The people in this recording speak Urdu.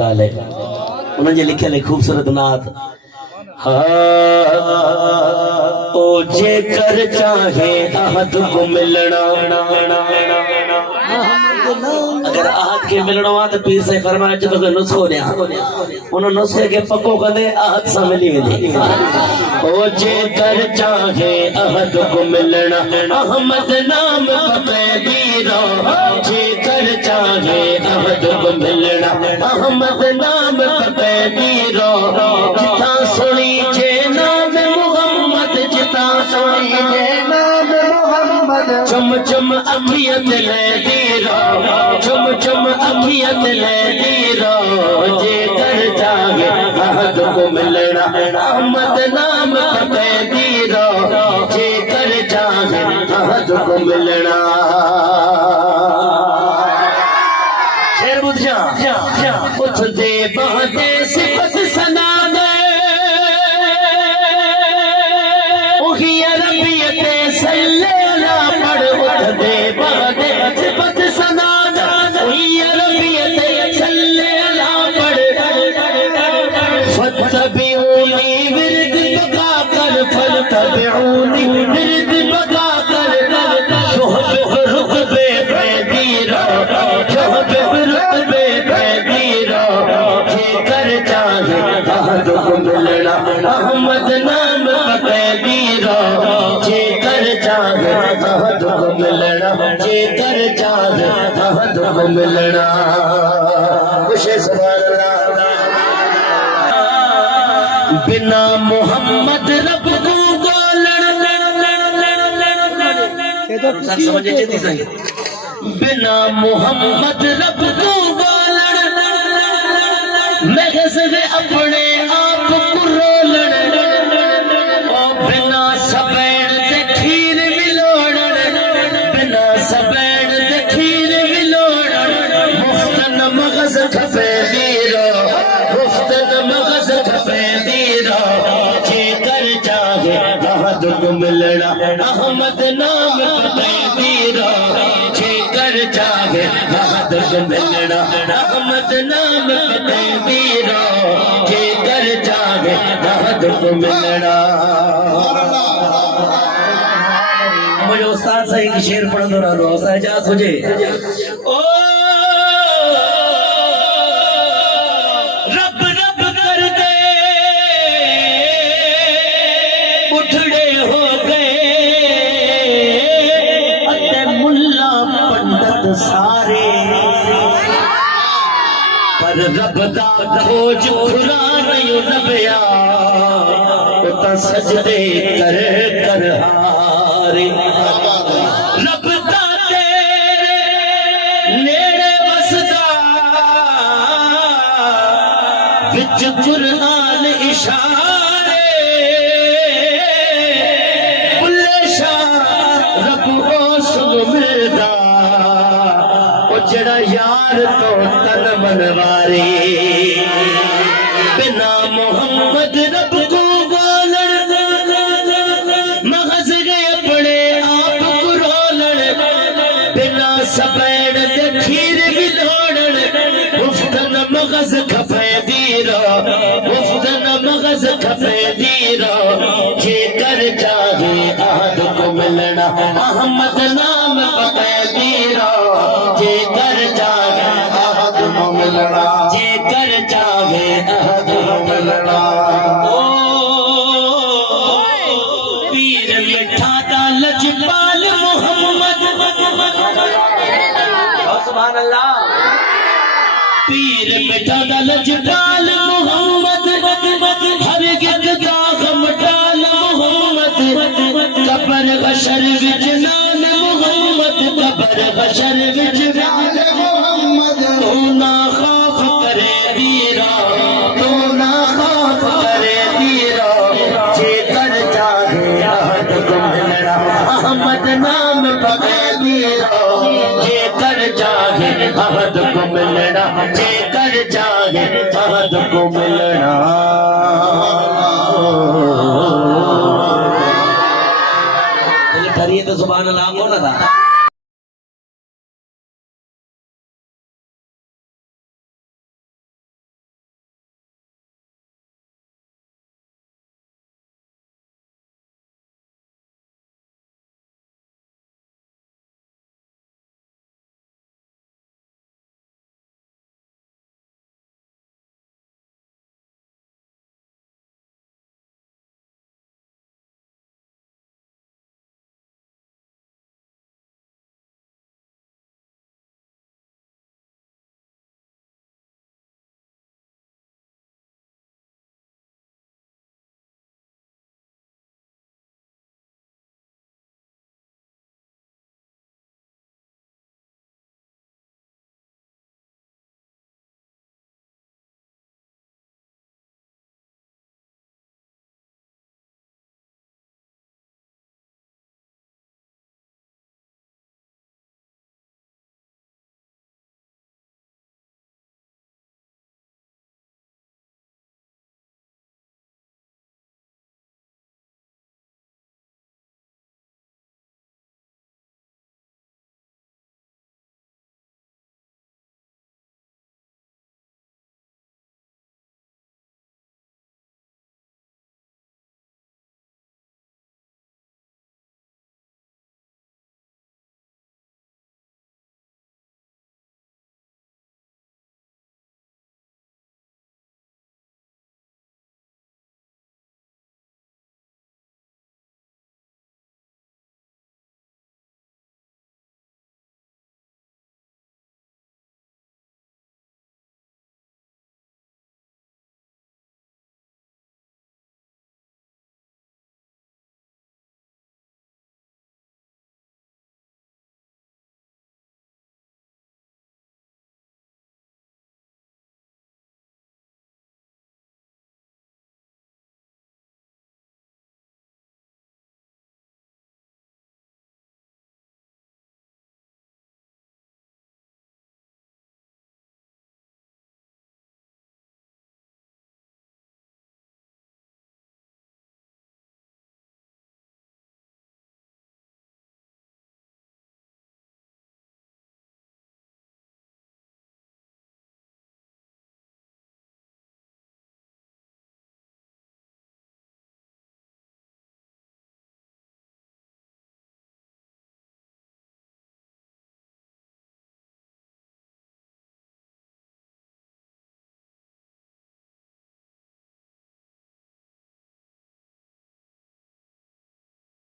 انہوں نے لکھے لے خوبصورت نعت او جے کر چاہے احد کو ملنا اگر احد کے ملنا ہوا تو پیر سے فرمایا جو کہ نسخو دیا انہوں نسخے کے پکو کدے احد سا ملی ملی او جے کر چاہے احد کو ملنا احمد نام پتے دیرا جے کر چاہے احد کو ملنا احمد نام پتے دیرا جتا سنی جے نام محمد جتا سنی جے نام محمد چم چم امیت لے دیرا چم چم امیت لے دیرا جے کر چاہے احد کو ملنا احمد نام پتے دیرا جے کر چاہے احد کو ملنا شیر بدھ جا اٹھ دے بہتے صفت سنا دے اوہی عربیت سلیلہ پڑھ اٹھ دے بہتے صفت سنا دے اوہی عربیت سلیلہ پڑھ فتبعونی ورد بگا کر فتبعونی ورد بگا کر شہب رقبے پیدیرہ شہب رقبے پیدیرہ جے کر چاہے احد کو ملنا احمد نام پیدیرہ جے کر چاہے احد کو ملنا جے کر چاہے احد کو ملنا خوشے سبحان اللہ بنا محمد رب کو سمجھے چیتی سنگی بنا محمد رب کو گولن محض اپنے آپ کو رولن بنا سبین سے کھیر ملوڑن بنا سبین سے کھیر ملوڑن مفتن مغز کھپے دیرا مفتن مغز کھپے دیرا جے کر چاہے احد کو ملنا احمد نام پتے دیرا جے کر چاہے احد کو ملنا احمد نام پتے دیرا جے کر چاہے احد کو ملنا مجھے استاد سے ایک شیر پڑھ دو رہا دو استاد اجازت مجھے رب رب کر دے اٹھڑے ہو گئے اتے ملا پنڈت سارے پر رب دا کھوج کھلا نہیں نبیا اتا سجدے کر کر ہارے رب دا تیرے نیڑے وسدا وچ قرآن اشارے بلے شاہ رب او سنگ ملدا او جڑا یار تو تن منوارے بنا محمد رب کو گولن مغز گئے اپنے آپ کو رولن بنا سبین دے کھیر ملوڑن مفتن مغز کھپے دیرا مفتن مغز کھپے دیرا جے کر چاہے احد کو ملنا احمد نام پتے دیرا جے کر چاہے احد کو ملنا جے کر چاہے احد کو ملنا پیر مٹھا دا لجپال محمد سبحان اللہ پیر مٹھا دا لجپال محمد ہر گت دا غم ڈال محمد قبر غشر وچ نال محمد قبر غشر وچ نال محمد تو نہ خوف کرے دیرا تو نہ خوف کرے دیرا جے کر چاہے احد کو ملنا احمد نام پتے دیرا جے کر چاہے احد کو ملنا جے کر چاہے احد کو ملنا دل ٹھریے تو سبحان اللہ کو نہ تھا